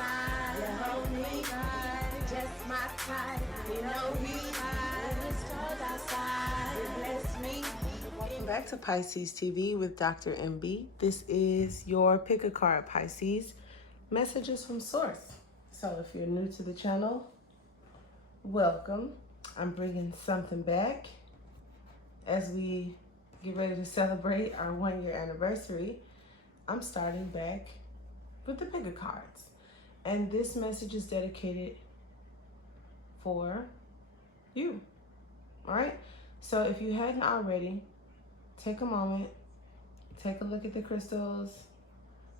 side. You hold me tight, just my type. You know he when the stars outside. You bless me. Welcome back to Pisces TV with Dr. MB. This is your pick a card, Pisces. Messages from Source. So if you're new to the channel, welcome. I'm bringing something back as we get ready to celebrate our 1-year anniversary. I'm starting back with the pick a cards. And this message is dedicated for you. All right? So if you hadn't already, take a moment, take a look at the crystals,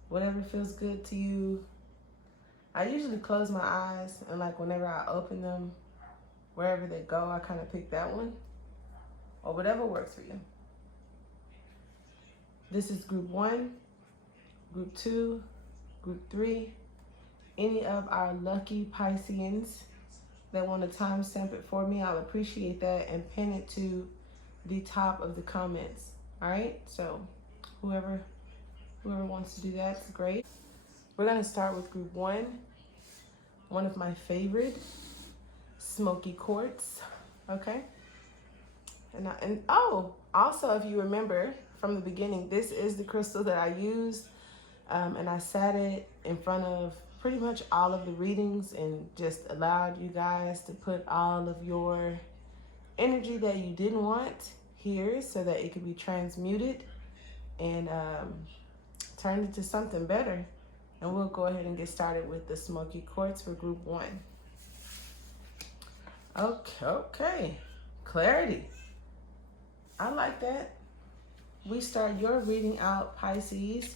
whatever feels good to you. I usually close my eyes and like whenever I open them, wherever they go, I kind of pick that one or whatever works for you. This is group 1, group 2, group 3. Any of our lucky Pisceans that want to timestamp it for me, I'll appreciate that and pin it to the top of the comments. All right, so whoever wants to do that's great. We're gonna start with group 1, one of my favorite, smoky quartz. Okay, and oh, also if you remember from the beginning, this is the crystal that I used, and I sat it in front of pretty much all of the readings and just allowed you guys to put all of your energy that you didn't want here so that it could be transmuted and turned into something better. And we'll go ahead and get started with the smoky quartz for group 1. Okay, clarity. I like that. We start your reading out, Pisces,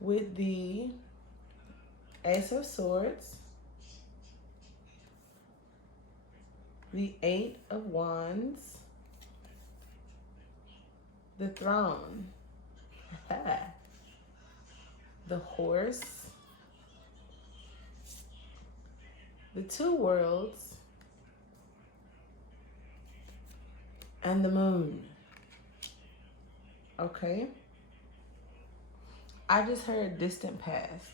with the Ace of Swords, the 8 of Wands, the Throne, the Horse, the 2 Worlds, and the Moon. Okay. I just heard distant past.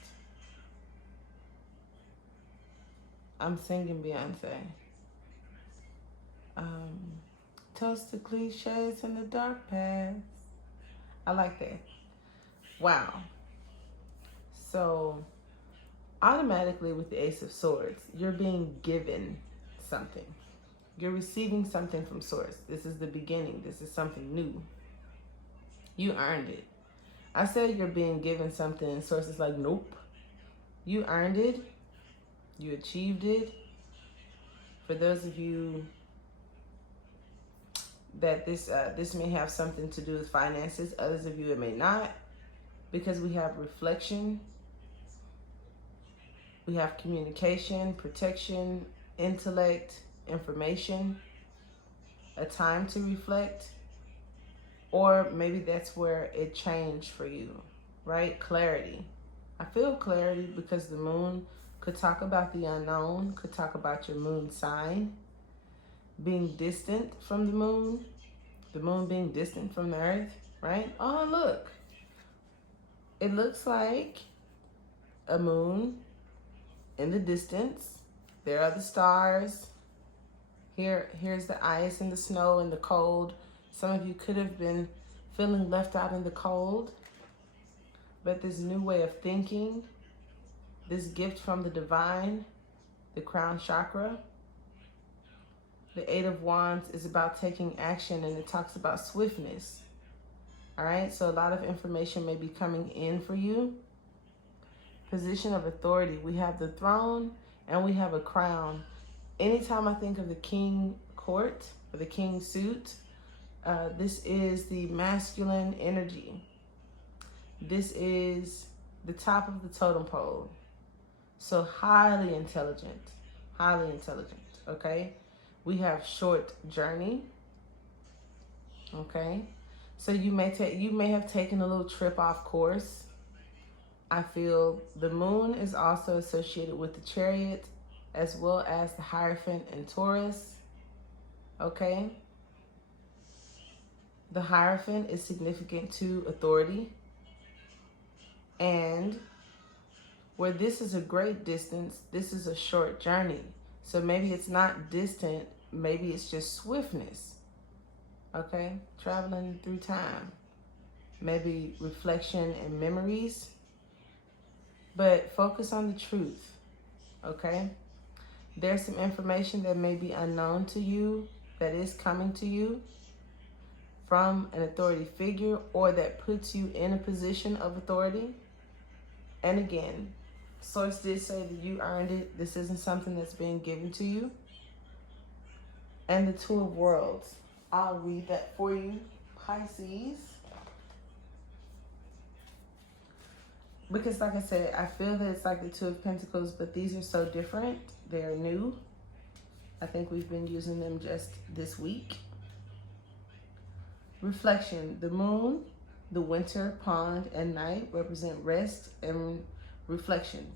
I'm singing Beyonce. Toast the cliches in the dark past. I like that. Wow. So automatically with the Ace of Swords, you're being given something. You're receiving something from Source. This is the beginning. This is something new. You earned it. I said you're being given something and Source is like, nope. You earned it. You achieved it. For those of you that this may have something to do with finances, others of you it may not, because we have reflection, we have communication, protection, intellect, information, a time to reflect, or maybe that's where it changed for you, right? Clarity. I feel clarity because the moon could talk about the unknown, could talk about your moon sign being distant from the moon being distant from the earth, right? Oh, look. It looks like a moon in the distance. There are the stars. Here's the ice and the snow and the cold. Some of you could have been feeling left out in the cold, but this new way of thinking, this gift from the divine, the crown chakra, the 8 of Wands is about taking action, and it talks about swiftness. All right, so a lot of information may be coming in for you. Position of authority. We have the throne and we have a crown. Anytime I think of the king court or the king suit, this is the masculine energy. This is the top of the totem pole. So highly intelligent, okay? We have short journey, okay? So you may have taken a little trip off course. I feel the moon is also associated with the chariot as well as the Hierophant and Taurus, okay? The Hierophant is significant to authority and where this is a great distance, this is a short journey. So maybe it's not distant, maybe it's just swiftness, okay? Traveling through time, maybe reflection and memories, but focus on the truth, okay? There's some information that may be unknown to you that is coming to you from an authority figure or that puts you in a position of authority. And again, Source did say that you earned it. This isn't something that's being given to you. And the Two of Worlds. I'll read that for you, Pisces. Because like I said, I feel that it's like the Two of Pentacles, but these are so different. They're new. I think we've been using them just this week. Reflection. The moon, the winter, pond, and night represent rest and reflection.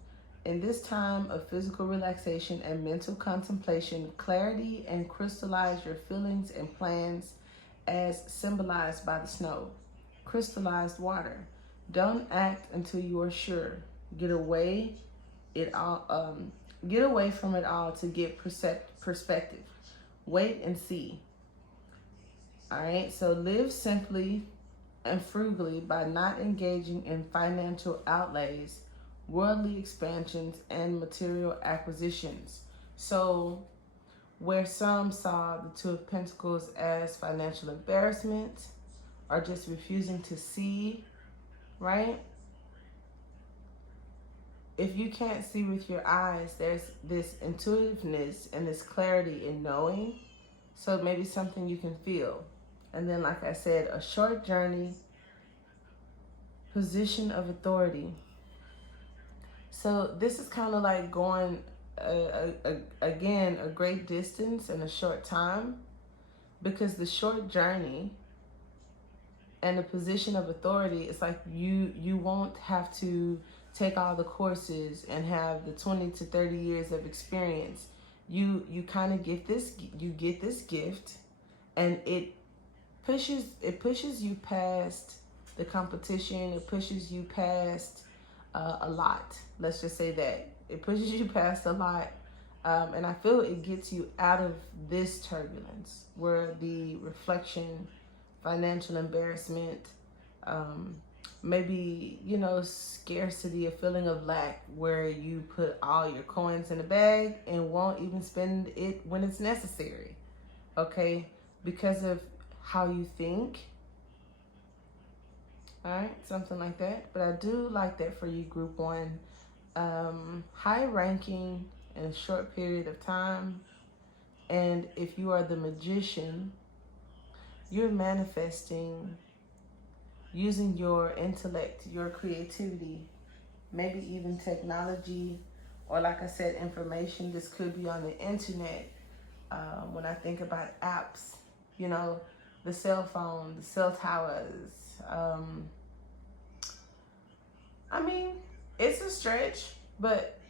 In this time of physical relaxation and mental contemplation, clarity and crystallize your feelings and plans as symbolized by the snow. Crystallized water. Don't act until you are sure. Get away from it all to get perspective. Wait and see. All right, so live simply and frugally by not engaging in financial outlays, worldly expansions, and material acquisitions. So where some saw the Two of Pentacles as financial embarrassment or just refusing to see, right? If you can't see with your eyes, there's this intuitiveness and this clarity in knowing. So maybe something you can feel. And then, like I said, a short journey, position of authority. So this is kind of like going, again, a great distance in a short time. Because the short journey and the position of authority, it's like you won't have to take all the courses and have the 20 to 30 years of experience. You kind of get this gift, and it pushes you past the competition. It pushes you past a lot. Let's just say that. It pushes you past a lot. And I feel it gets you out of this turbulence where the reflection, financial embarrassment, maybe, scarcity, a feeling of lack where you put all your coins in a bag and won't even spend it when it's necessary. Okay? Because of how you think. All right, something like that. But I do like that for you, Group 1. High ranking in a short period of time. And if you are the magician, you're manifesting using your intellect, your creativity, maybe even technology, or like I said, information. This could be on the internet. When I think about apps, the cell phone, the cell towers. I mean, it's a stretch, but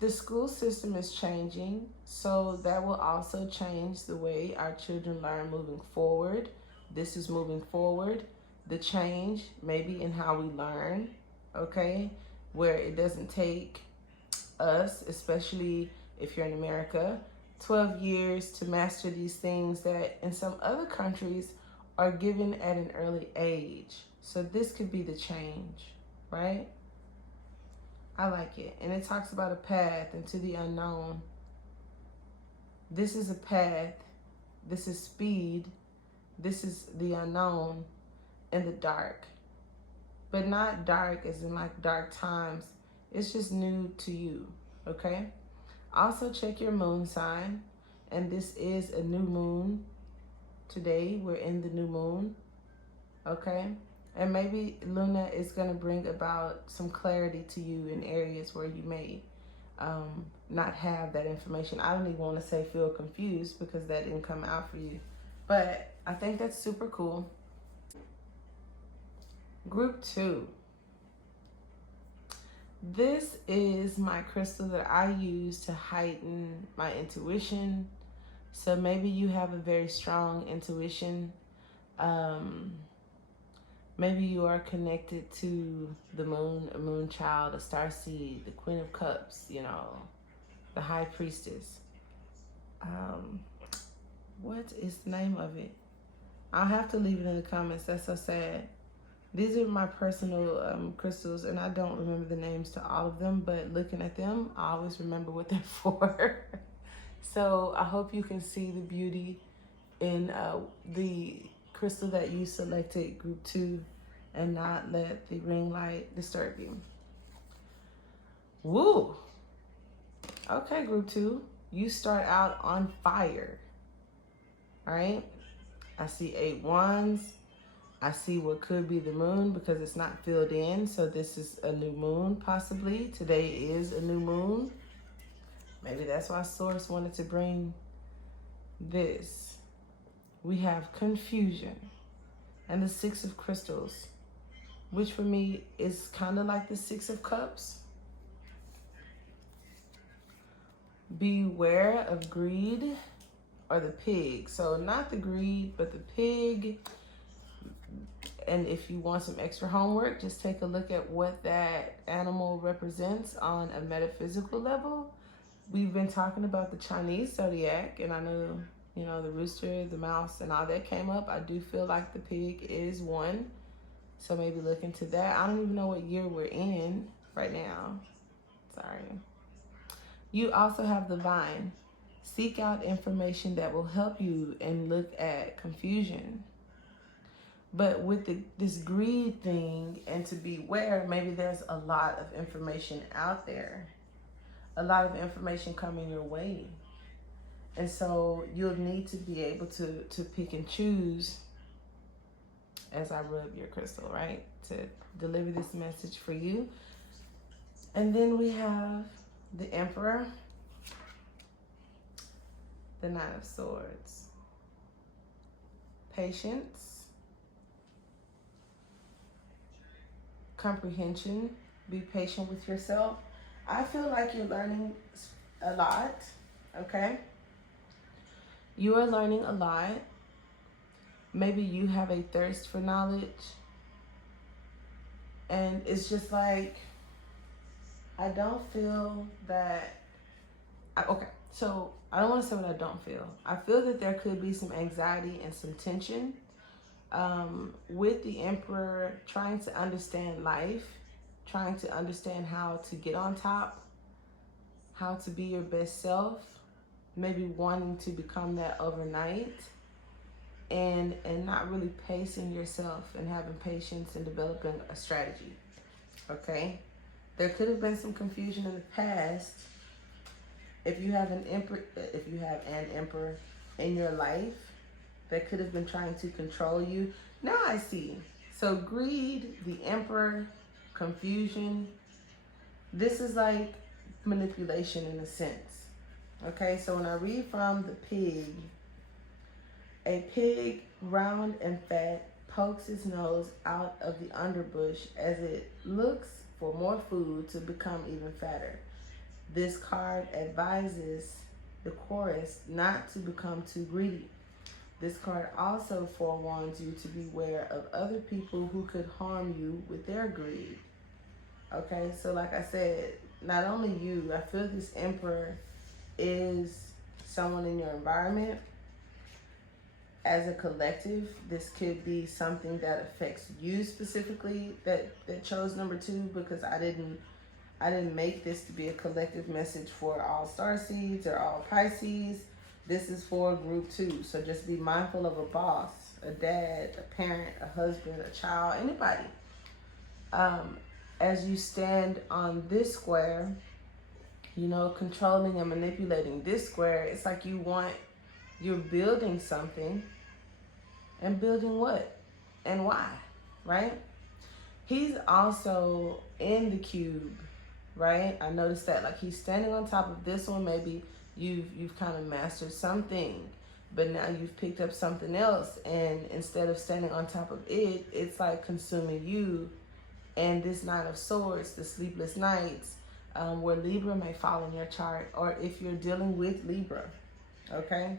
the school system is changing, so that will also change the way our children learn moving forward. This is moving forward. The change maybe in how we learn, okay? Where it doesn't take us, especially if you're in America, 12 years to master these things that in some other countries are given at an early age. So this could be the change, right? I like it. And it talks about a path into the unknown. This is a path. This is speed. This is the unknown in the dark. But not dark as in like dark times. It's just new to you, okay? Also check your moon sign. And this is a new moon. Today we're in the new moon, okay? And maybe Luna is going to bring about some clarity to you in areas where you may not have that information. I don't even want to say feel confused because that didn't come out for you. But I think that's super cool. Group 2. This is my crystal that I use to heighten my intuition. So maybe you have a very strong intuition. Maybe you are connected to the moon, a moon child, a star seed, the Queen of Cups, you know, the High Priestess. Um, what is the name of it? I'll have to leave it in the comments. That's so sad. These are my personal crystals, and I don't remember the names to all of them, but looking at them, I always remember what they're for. So I hope you can see the beauty in the crystal that you selected, group 2, and not let the ring light disturb you. Woo! Okay, group 2, you start out on fire. All right? I see 8 wands. I see what could be the moon because it's not filled in. So this is a new moon, possibly. Today is a new moon. Maybe that's why Source wanted to bring this. We have confusion and the 6 of crystals, which for me is kind of like the 6 of cups. Beware of greed or the pig. So not the greed, but the pig. And if you want some extra homework, just take a look at what that animal represents on a metaphysical level. We've been talking about the Chinese zodiac, and I know, you know, the rooster, the mouse, and all that came up. I do feel like the pig is one. So maybe look into that. I don't even know what year we're in right now. Sorry. You also have the vine. Seek out information that will help you and look at confusion. But with this greed thing and to beware, maybe there's a lot of information out there. A lot of information coming your way. And so you'll need to be able to pick and choose as I rub your crystal, right? To deliver this message for you. And then we have the Emperor, the Nine of Swords, patience, comprehension, be patient with yourself. I feel like you're learning a lot, okay? You are learning a lot. Maybe you have a thirst for knowledge. And it's just like, I don't feel that, okay, so I don't want to say what I don't feel. I feel that there could be some anxiety and some tension with the Emperor trying to understand life, trying to understand how to get on top, how to be your best self, maybe wanting to become that overnight, and not really pacing yourself and having patience and developing a strategy, okay? There could have been some confusion in the past. If you have an emperor in your life that could have been trying to control you. Now I see. So greed, the Emperor, confusion. This is like manipulation in a sense. Okay, so when I read from the pig, a pig, round and fat, pokes his nose out of the underbush as it looks for more food to become even fatter. This card advises the chorus not to become too greedy. This card also forewarns you to beware of other people who could harm you with their greed. Okay, so like I said, not only you, I feel this Emperor is someone in your environment. As a collective, this could be something that affects you specifically that chose number 2, because I didn't make this to be a collective message for all starseeds or all Pisces. This is for group 2. So just be mindful of a boss, a dad, a parent, a husband, a child, anybody. As you stand on this square, you know, controlling and manipulating this square, it's like you're building something, and building what and why, right? He's also in the cube, right? I noticed that, like, he's standing on top of this one. Maybe you've kind of mastered something, but now you've picked up something else, and instead of standing on top of it, it's like consuming you. And this Nine of Swords, the sleepless nights, where Libra may fall in your chart, or if you're dealing with Libra, okay?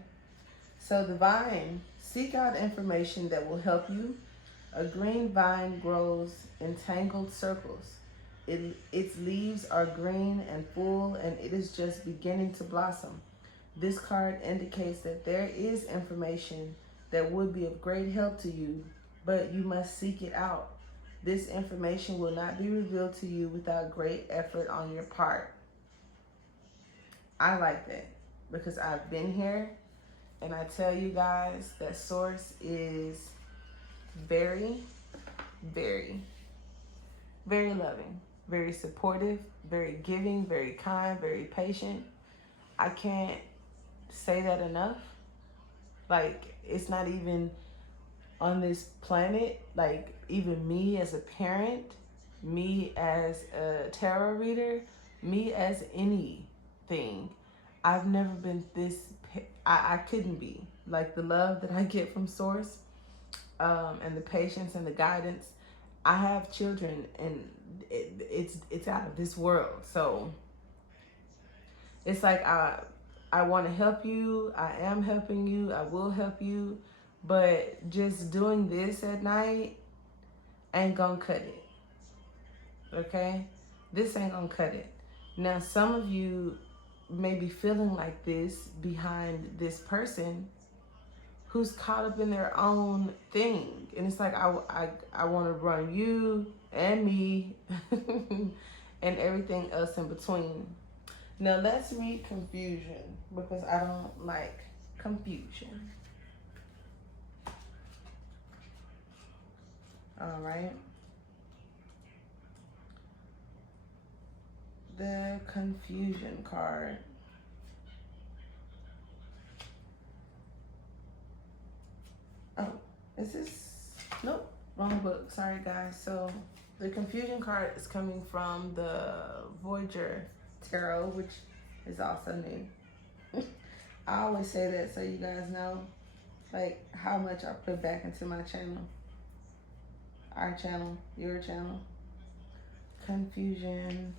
So divine, seek out information that will help you A green vine grows in tangled circles. Its leaves are green and full, and it is just beginning to blossom. This card indicates that there is information that would be of great help to you, but you must seek it out. This information will not be revealed to you without great effort on your part. I like that because I've been here, and I tell you guys that Source is very, very, very loving, very supportive, very giving, very kind, very patient. I can't say that enough. Like, it's not even on this planet. Like, even me as a parent, me as a tarot reader, me as anything, I've never been this, I couldn't be. Like, the love that I get from Source, and the patience and the guidance. I have children, and it's out of this world. So it's like I want to help you. I am helping you. I will help you, but just doing this at night ain't gonna cut it. Okay, this ain't gonna cut it. Now, some of you may be feeling like this behind this person who's caught up in their own thing. And it's like, I want to run you and me and everything else in between. Now let's read confusion, because I don't like confusion. All right. The confusion card. Oh, is this? Nope, wrong book. Sorry, guys. So the confusion card is coming from the Voyager Tarot, which is also new. I always say that so you guys know, like, how much I put back into my channel, our channel, your channel. Confusion.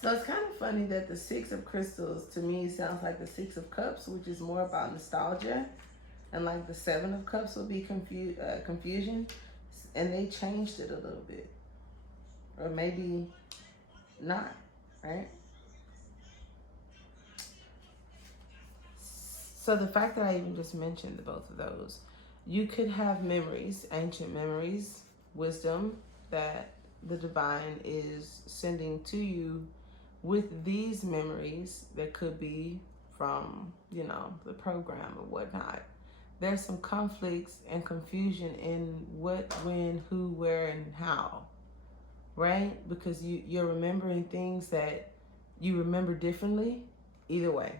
So it's kind of funny that the Six of Crystals to me sounds like the Six of Cups, which is more about nostalgia. And like the Seven of Cups would be confusion. And they changed it a little bit. Or maybe not, right? So the fact that I even just mentioned both of those, you could have memories, ancient memories, wisdom that the divine is sending to you with these memories that could be from, the program or whatnot. There's some conflicts and confusion in what, when, who, where, and how, right? Because you're remembering things that you remember differently either way.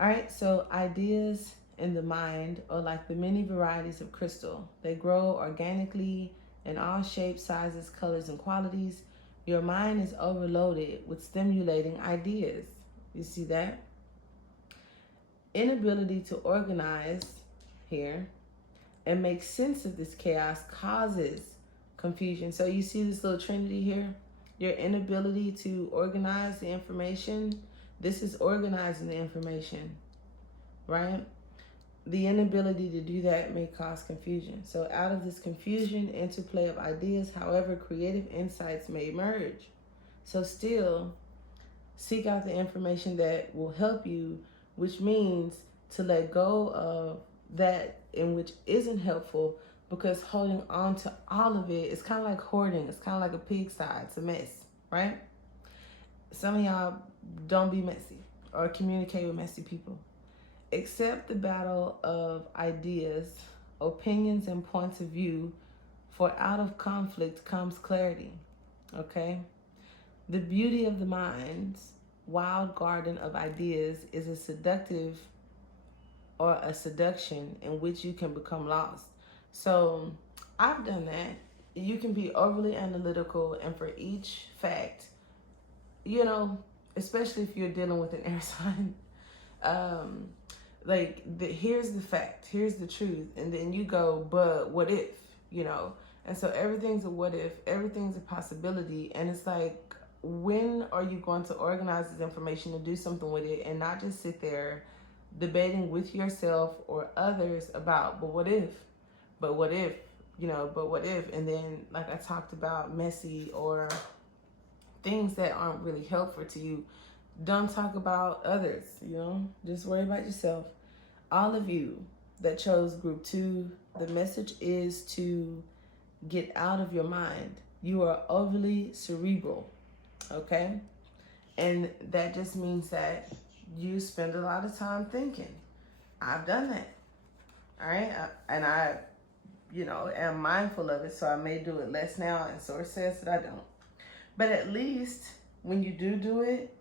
All right, so ideas in the mind are like the many varieties of crystal. They grow organically in all shapes, sizes, colors, and qualities. Your mind is overloaded with stimulating ideas. You see that? Inability to organize here and make sense of this chaos causes confusion. So you see this little trinity here? Your inability to organize the information. This is organizing the information, right? The inability to do that may cause confusion. So out of this confusion, interplay of ideas, however, creative insights may emerge. So still, seek out the information that will help you, which means to let go of that in which isn't helpful, because holding on to all of it is kind of like hoarding. It's kind of like a pigsty. It's a mess, right? Some of y'all don't be messy or communicate with messy people. Accept the battle of ideas, opinions, and points of view, for out of conflict comes clarity, okay? The beauty of the mind's wild garden of ideas is a seductive or a seduction in which you can become lost. So I've done that. You can be overly analytical, and for each fact, especially if you're dealing with an air sign, here's the fact, here's the truth, and then you go, but what if, and so everything's a what if, everything's a possibility, and it's like, when are you going to organize this information and do something with it, and not just sit there debating with yourself or others about, but what if, But what if, but what if? And then, like I talked about, messy or things that aren't really helpful to you. Don't talk about others, just worry about yourself. All of you that chose group 2, the message is to get out of your mind. You are overly cerebral, okay? And that just means that you spend a lot of time thinking. I've done that, all right? And I am mindful of it, so I may do it less now, and source says that I don't. But at least when you do it,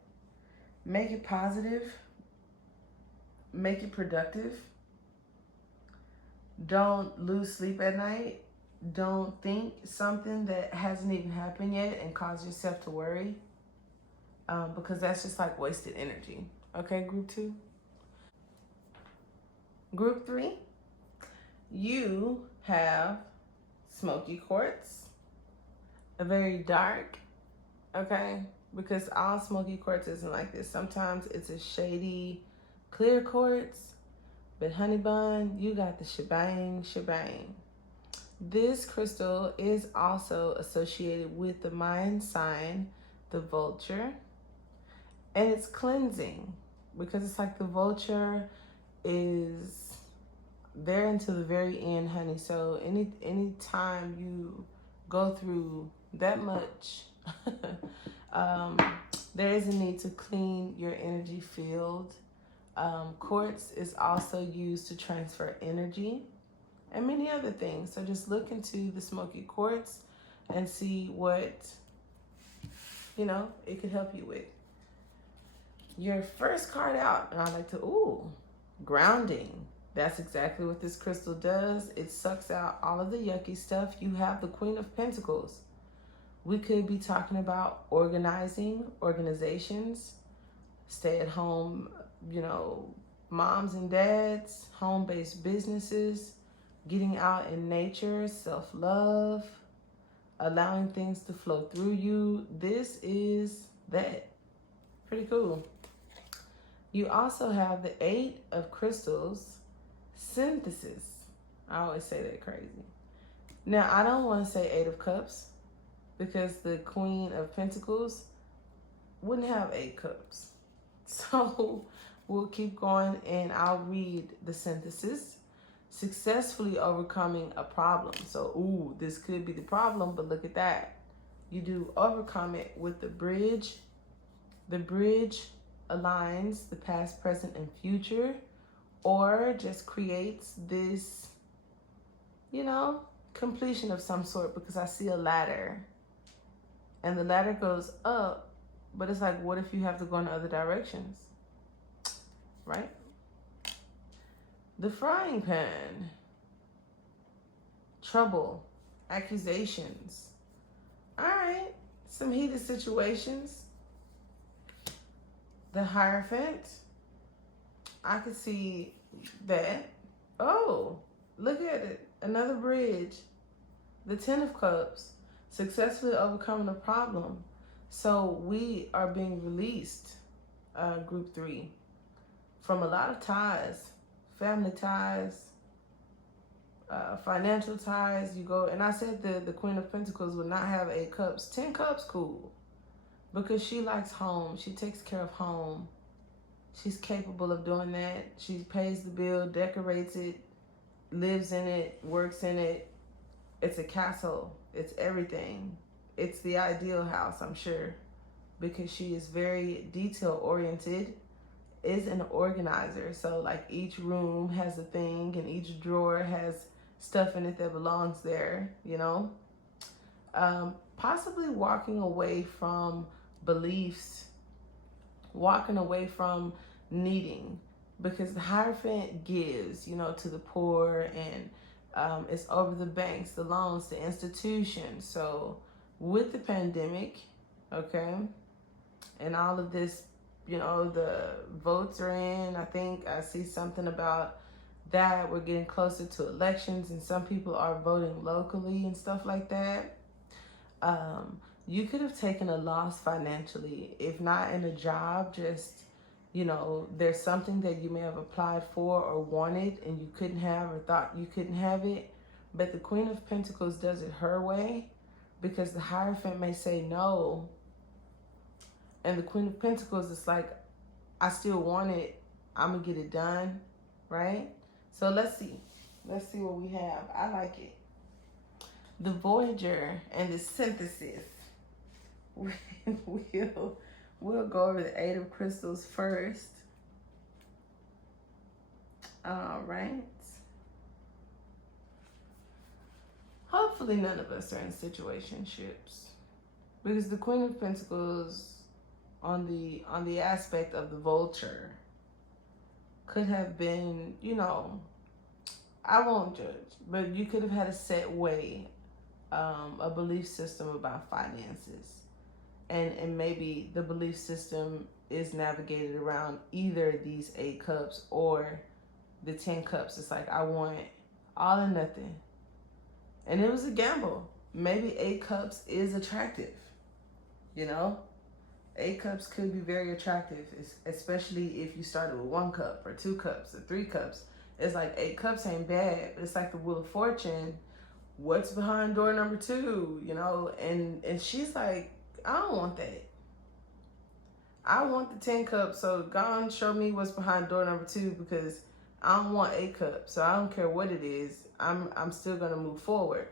make it positive, make it productive. Don't lose sleep at night. Don't think something that hasn't even happened yet and cause yourself to worry, because that's just like wasted energy. Okay, group 2. Group 3, you have smoky quartz, a very dark, okay? Because all smoky quartz isn't like this. Sometimes it's a shady, clear quartz, but honey bun, you got the shebang. This crystal is also associated with the mind sign, the vulture, and it's cleansing because it's like the vulture is there until the very end, honey. So any time you go through that much, there is a need to clean your energy field. Quartz is also used to transfer energy and many other things. So just look into the smoky quartz and see what it could help you with. Your first card out, and I like to, grounding. That's exactly what this crystal does. It sucks out all of the yucky stuff. You have the Queen of Pentacles. We could be talking about organizations, stay at home, moms and dads, home-based businesses, getting out in nature, self-love, allowing things to flow through you. This is that. Pretty cool. You also have the 8 of Crystals, synthesis. I always say that crazy. Now, I don't want to say 8 of Cups because the Queen of Pentacles wouldn't have 8 cups. So we'll keep going and I'll read the synthesis. Successfully overcoming a problem. So, this could be the problem, but look at that. You do overcome it with the bridge. The bridge aligns the past, present, and future, or just creates this, completion of some sort, because I see a ladder and the ladder goes up, but it's like, what if you have to go in other directions, right? The frying pan, trouble, accusations. All right, some heated situations. The Hierophant, I could see that. Oh, look at it. Another bridge. The 10 of Cups, successfully overcoming a problem. So we are being released, group 3, from a lot of ties, family ties, financial ties. You go, and I said the Queen of Pentacles would not have 8 cups. 10 cups, cool. Because she likes home. She takes care of home. She's capable of doing that. She pays the bill, decorates it, lives in it, works in it. It's a castle. It's everything. It's the ideal house, I'm sure. Because she is very detail-oriented, is an organizer. So, like, each room has a thing, and each drawer has stuff in it that belongs there, Possibly walking away from beliefs, walking away from needing, because the Hierophant gives, to the poor, and it's over the banks, the loans, the institutions. So with the pandemic, okay, and all of this, the votes are in. I think I see something about that. We're getting closer to elections, and some people are voting locally and stuff like that. You could have taken a loss financially, if not in a job, just, there's something that you may have applied for or wanted and you couldn't have, or thought you couldn't have it, But the Queen of Pentacles does it her way because the Hierophant may say no. And the Queen of Pentacles is like, I still want it. I'm going to get it done. Right? So let's see. Let's see what we have. I like it. The Voyager and the Synthesis. We'll go over the Eight of Crystals first. All right. Hopefully none of us are in situationships. Because the Queen of Pentacles on the aspect of the vulture could have been, you know, I won't judge, but you could have had a set way, a belief system about finances. And maybe the belief system is navigated around either these 8 cups or the 10 cups. It's like, I want all or nothing. And it was a gamble. Maybe 8 cups is attractive, you know? 8 cups could be very attractive, especially if you started with 1 cup or 2 cups or 3 cups. It's like 8 cups ain't bad, but it's like the Wheel of Fortune. What's behind door number 2, you know? And she's like, I don't want that. I want the 10 cups, so go and show me what's behind door number 2 because I don't want 8 cups, so I don't care what it is. I'm still gonna move forward.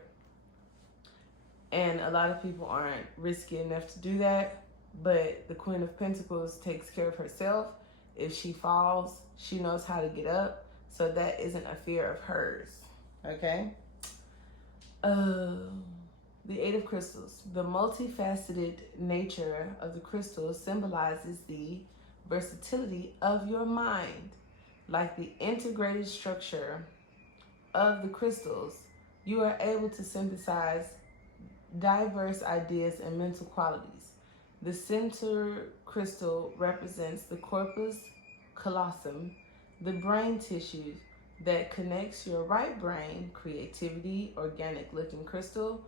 And a lot of people aren't risky enough to do that, but the Queen of Pentacles takes care of herself. If she falls, she knows how to get up, so that isn't a fear of hers. Okay? The Eight of Crystals. The multifaceted nature of the crystals symbolizes the versatility of your mind. Like the integrated structure of the crystals, you are able to synthesize diverse ideas and mental qualities. The center crystal represents the corpus callosum, the brain tissue that connects your right brain, creativity, organic looking crystal,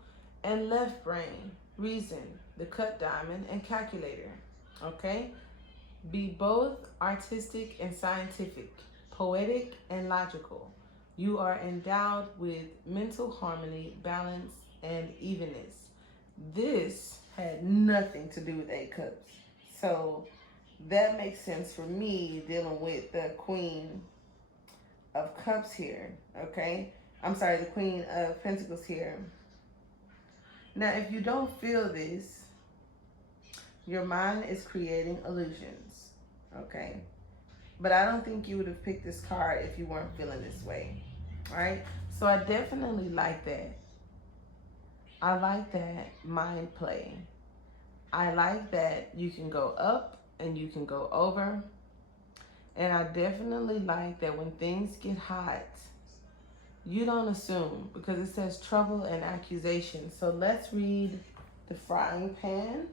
and left brain, reason, the cut diamond, and calculator. Okay? Be both artistic and scientific, poetic and logical. You are endowed with mental harmony, balance, and evenness. This had nothing to do with 8 cups. So that makes sense for me dealing with the Queen of Cups here, okay? I'm sorry, the Queen of Pentacles here. Now, if you don't feel this, your mind is creating illusions, okay? But I don't think you would have picked this card if you weren't feeling this way, all right? So I definitely like that. I like that mind play. I like that you can go up and you can go over. And I definitely like that when things get hot, you don't assume, because it says trouble and accusation. So let's read the Frying Pan,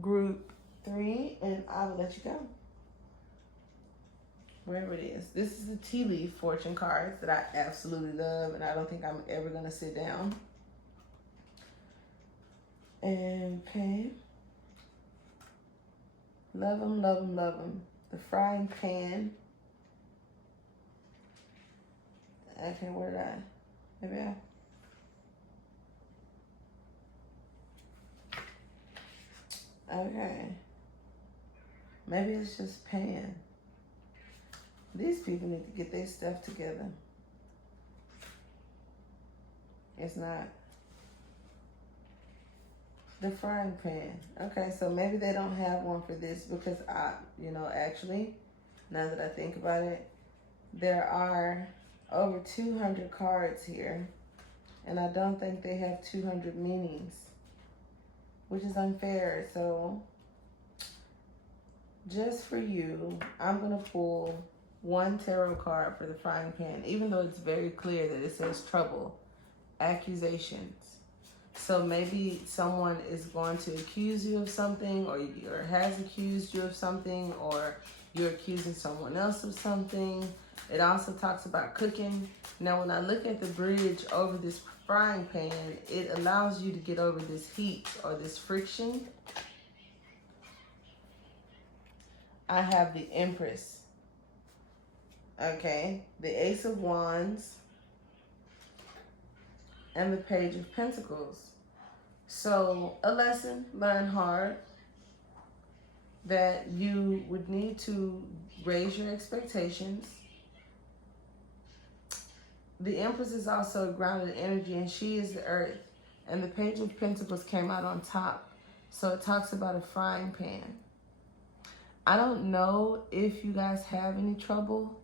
group 3, and I will let you go. Wherever it is. This is the Tea Leaf Fortune cards that I absolutely love, and I don't think I'm ever going to sit down. And Pan. Love them, love them, love them. The Frying Pan. Okay, where did I? Maybe okay. Maybe it's just Pan. These people need to get their stuff together. It's not. The Frying Pan. Okay, so maybe they don't have one for this because actually, now that I think about it, there are over 200 cards here, and I don't think they have 200 meanings, which is unfair. So just for you, I'm gonna pull one tarot card for the Frying Pan, even though it's very clear that it says trouble, accusations. So maybe someone is going to accuse you of something, or has accused you of something, or you're accusing someone else of something. It also talks about cooking. Now, when I look at the bridge over this frying pan, it allows you to get over this heat or this friction. I have the Empress. Okay, the Ace of Wands, and the Page of Pentacles. So a lesson learned hard, that you would need to raise your expectations. The Empress is also a grounded energy, and she is the earth. And the Page of Pentacles came out on top. So it talks about a frying pan. I don't know if you guys have any trouble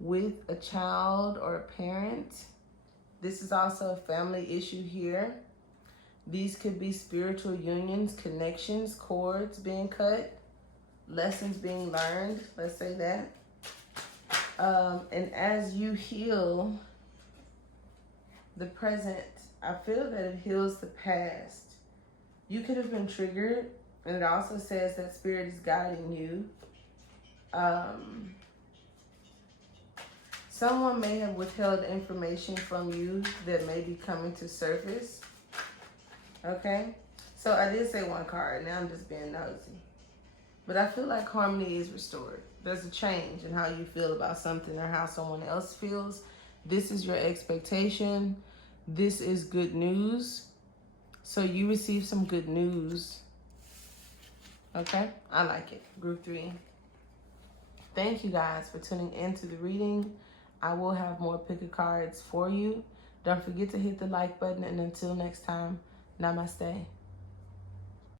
with a child or a parent. This is also a family issue here. These could be spiritual unions, connections, cords being cut, lessons being learned, let's say that. And as you heal the present, I feel that it heals the past. You could have been triggered, and it also says that Spirit is guiding you. Someone may have withheld information from you that may be coming to surface. Okay? So I did say one card. Now I'm just being nosy. But I feel like harmony is restored. There's a change in how you feel about something or how someone else feels. This is your expectation. This is good news. So you receive some good news. Okay? I like it. Group 3. Thank you guys for tuning into the reading. I will have more pick-a-cards for you. Don't forget to hit the like button. And until next time, namaste.